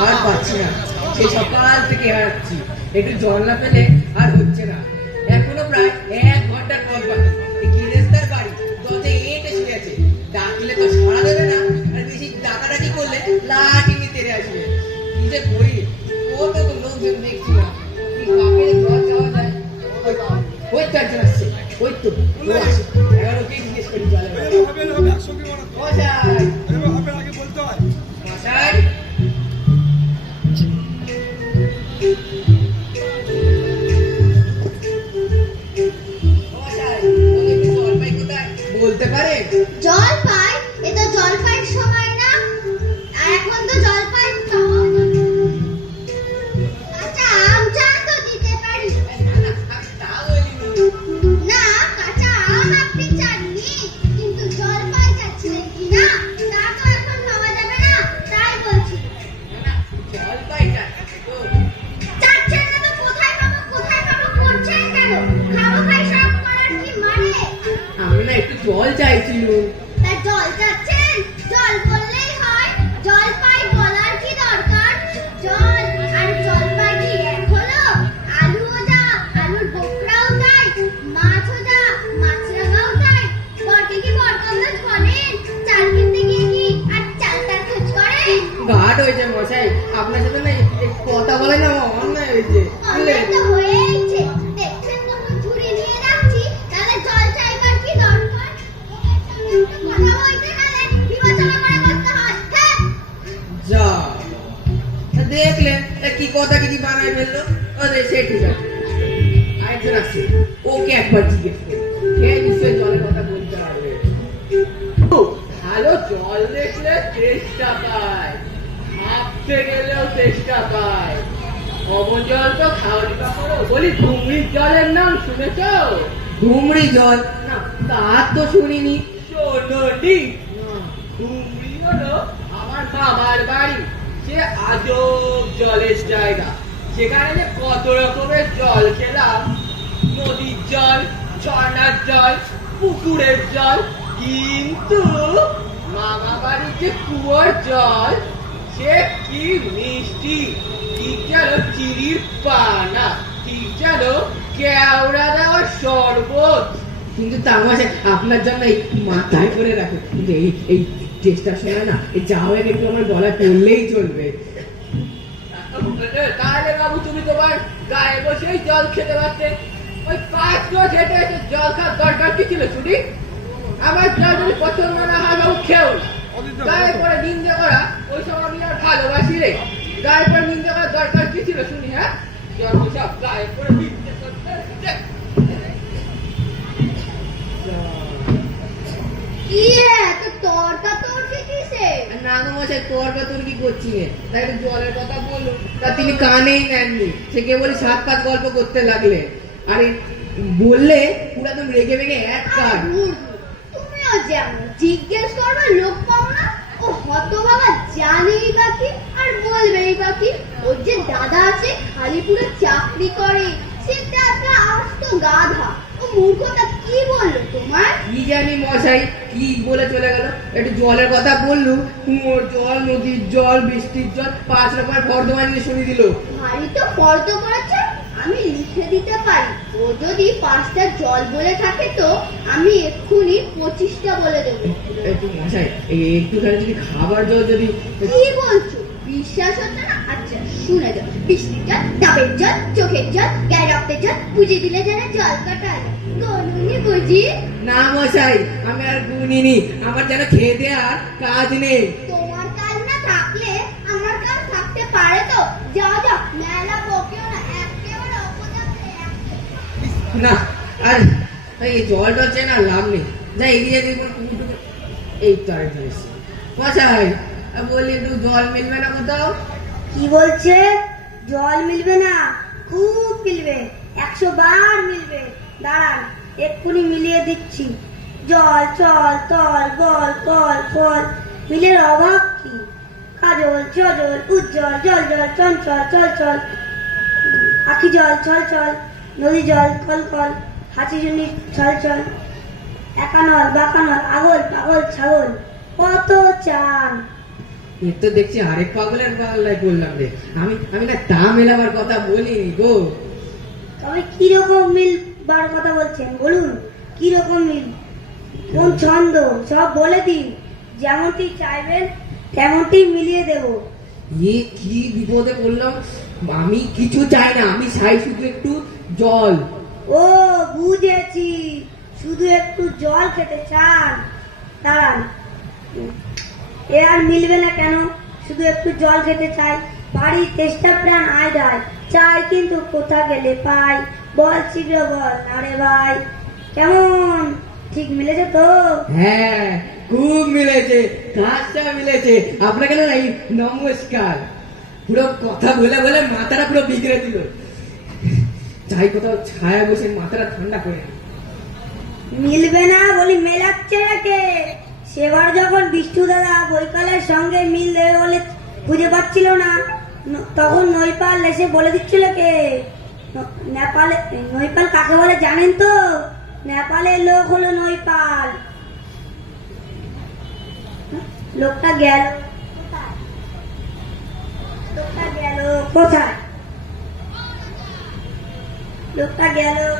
আর পাচ্ছি না সেই সকাল থেকে হারাচ্ছি একটু জল না পেলে আর হচ্ছে না এখনও প্রায় এক ঘণ্টার পর বাকি এই বাড়ি দরজা এঁটে শুয়ে আছে ডাকলে তো সাড়া দেবে না আর বেশি ডাকাডাকি করলে লাঠি নিয়ে আসবে কি যে করি ও তো তো লোকজন দেখছি না কাকে যে জল চাওয়া যায় ওই তো একজন আসছে ওই তো আসছে একটু জল চাইছিলুম তা জল চাচ্ছেন? জল বললেই হয়। জল পাই বলার কি দরকার? জল আর জল পাই কি এক হলো? আলুও যা আলুর বোকরাও তাই মাছও যা মাছরাঙাও তাই। বরকে কি বরকন্দাজ বলেন? চাল কিনতে গিয়ে কি আর চালটার খোঁজ হয়েছে মশাই। আপনার সাথে না কথা বলে না তা কি কথা কি বানায় ফেলল? আরে সে ঠিক আছে আরেকজন আসছে। ওকে একবার জিজ্ঞেস করি। সে নিশ্চয়ই জলের কথা বলতে পারবে। ভালো জল দেখলে চেষ্টা পায়। ভাবতে গেলেও চেষ্টা পায়। অবজল তো খাওয়ানি পাকড়ো বলি ধুমড়ির জলের নাম শুনেছ? ধুমড়ি জল? না তা তো শুনিনি। শোনি ধুমড়ি হলো আমার মামার বাড়ি। সে আজব জলের জায়গা। সেখানে যে কত রকমের জল খেলাম। নদীর জল, ঝর্ণার জল, পুকুরের জল, কিন্তু মামা যে কুয়োর জল, সে কি মিষ্টি। ঠিক যেন চিড়ির পানা ঠিক যেন কেওড়া দেওয়া শরবত। কিন্তু তামাশা আপনার জন্য মাথায় করে রাখো। কিন্তু এই এই চেষ্টার সময় না এই একটু আমার গলা চলবে। তাহলে বাবু তুমি তোমার গায়ে বসেই জল খেতে পারতে। ওই পাঁচ হেঁটে জল খাওয়ার দরকার কি ছিল ছুটি আমার জল যদি পছন্দ না হয় বাবু খেও গায়ে পরে নিন্দে করা ওই সব আমি আর ভালোবাসি রে। গায়ে পরে নিন্দে করার দরকার কি ছিল শুনি হ্যাঁ? জল সব গায়ে পরে নিন্দে করতে তরকি কিসে না গো তোর কি করছি তাই জলের কথা বলল। তা তিনি কানেই নেননি। সে কেবলই সাত পাঁচ গল্প করতে লাগলে। আরে বললে পুরো একদম রেগে বেগে এক কাট তুমিও যেমন জিজ্ঞেস করবার লোক পাও না। ও হত বাবা জানেই বাকি আর বলবেই বাকি ওর যে দাদা আছে খালিপুরে চাকরি করে। সেটা একটা আস্ত গাধা। ও মূর্খটা কি বলল তোমার? কি জানি মশাই কি বলে চলে গেল? একটু জলের কথা বললু কুয়োর জল নদীর জল বৃষ্টির জল পাঁচ রকমের বর্ধমান নিয়ে শুনিয়ে দিল। ভারী তো ফর্দ করেছে? আমি লিখে দিতে পারি। ও যদি পাঁচটা জল বলে থাকে তো আমি এক্ষুনি পঁচিশটা বলে দেবো। একটু মশাই একটুখানি যদি খাবার জল যদি কি বলছো? বিশ্বাস হচ্ছে না? আচ্ছা শুনে যাও। বৃষ্টির জল ডাবের জল চোখের জল গায়ে রক্তের জল বুঝে দিলে যেন জল কাটায়। গনুনি বুঝি না মশাই আমি আর গুনিনি। আমার যেন খেতে আর কাজ নেই। তোমার কাজ না থাকলে আমার কাজ থাকতে পারে তো। যাও যাও মেলা বকেও না একেবারে না আর এই জল না লাভ নেই। যা এগিয়ে দিয়ে এই তো আর মশাই বললি একটু জল মিলবে না কোথাও? কি বলছে? জল মিলবে না খুব মিলবে। একশো বার মিলবে। দাঁড়ান। এক্ষুনি মিলিয়ে দিচ্ছি। জল চল তল বল কল ফল। মিলের অভাব কি? কাজল সজল উজ্জ্বল জল জল চঞ্চল চল চল। আখি জল চল চল। নদী জল কল কল। হাসি জুনি চল চল। একানল বাকানল আগল পাগল ছাগল। কত চান? এর তো দেখছি আরেক পাগলের পাগলায় বললাম রে। আমি আমি না তা মেলাবার কথা বলিনি গো। তবে কীরকম মিল বার কথা বলছেন বলুন কীরকম মিল? কোন ছন্দ? সব বলে দিন যেমনটি চাইবেন তেমনটি মিলিয়ে দেব। এ কি বিপদে পড়লাম? আমি কিছু চাই না আমি চাই শুধু একটু জল। ও বুঝেছি। শুধু একটু জল খেতে চান। দাঁড়ান। এ আর মিলবে না কেন? শুধু একটু জল খেতে চাই। বাড়ির চেষ্টা প্রাণ আয় যায় চাই কিন্তু কোথা গেলে পাই। বল শীঘ্র বল আরে ভাই কেমন? ঠিক মিলেছে তো? হ্যাঁ খুব মিলেছে কাজটা মিলেছে। আপনাকে না এই নমস্কার পুরো কথা বলে বলে মাথাটা পুরো বিগড়ে দিল। চাই কোথাও ছায়া বসে মাথাটা ঠান্ডা করে মিলবে না বলি মেলাচ্ছে নাকি সেবার যখন বিষ্ণু দাদা বৈকালের সঙ্গে মিল দেবে বলে খুঁজে পাচ্ছিল না তখন নৈপাল এসে বলে দিচ্ছিল কে নেপালে, নৈপাল কাকে বলে জানেন তো? নেপালের লোক হলো নৈপাল। লোকটা গেল। লোকটা গেল। কোথায়? লোকটা গেল।